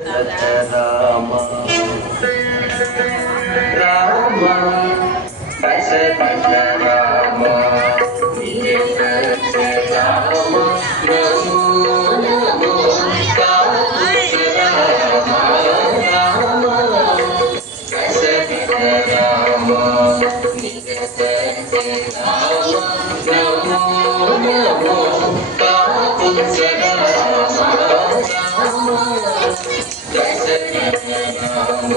राम राम दशरथ राम राम नमो नमो काकुत्स राम राम दशरथ राम नमो नमो काकुत्स राम राम दशरथ राम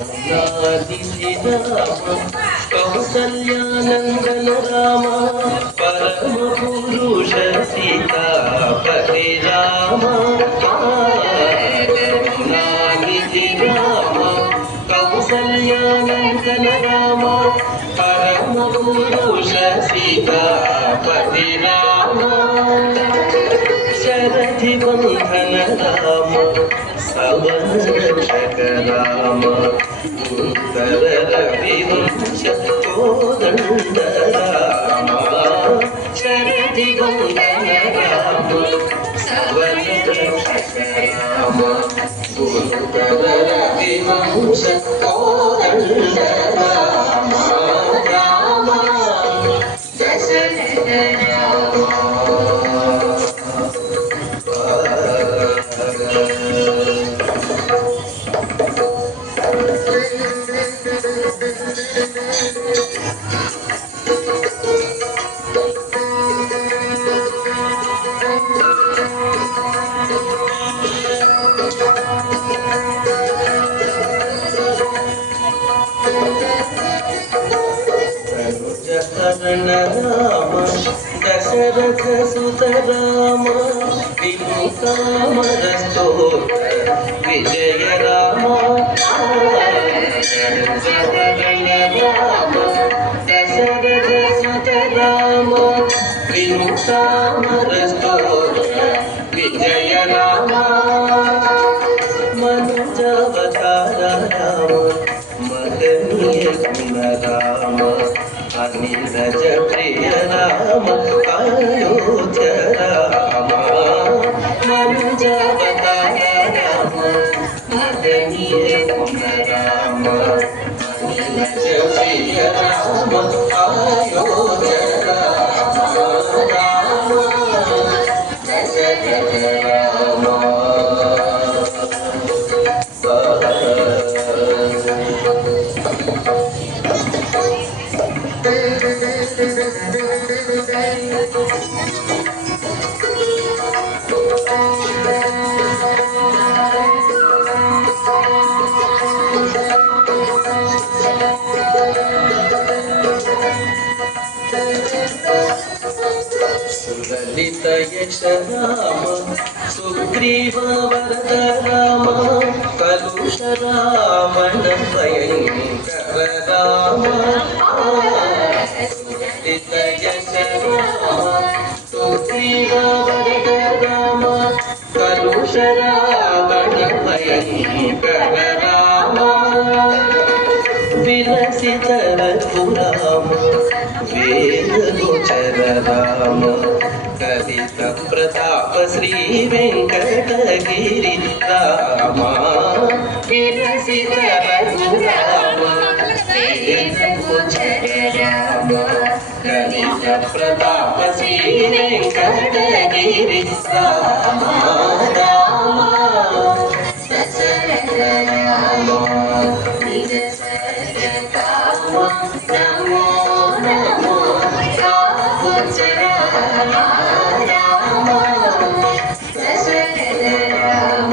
करुणानिधि राम कौसल्यानंदन राम परम पुरुष सीतापति राम करुणानिधि राम कौसल्यानंदन राम परम पुरुष सीतापति राम शरधि बंधन राम सवन रक्षक राम उत्तर रविवंश कोदंड राम शरधि बंधन राम सवन रक्षक राम उत्तर रविवंश कोदंड राम राम दशरथ राम हरण राम दशरथ सुत राम विभु कामर स्तोत्र विजय राम हरण राम दशरथ सुत राम विभु कामर स्तोत्र विजय राम मनुजावतार राम मदनीय गुण राम अनिरज प्रिय राम अयोध्य राम मनुजावतार राम मदनीय गुण राम अनिरज प्रिय राम अयोध्य राम राम दशरथ राम सुललित यश राम सुग्रीव वरद राम कलुष रावण भयंकर राम सुललित यश राम सुग्रीव वरद राम कलुष रावण भयंकर राम विलसित रघुराम वेद गोचर राम कलित प्रताप श्री वेंकटगिरि राम विलसित रघुराम वेद गोचर राम कलित प्रताप श्री वेंकटगिरि राम राम दशरथ राम नमो नमो काकुत्स राम राम दशरथ राम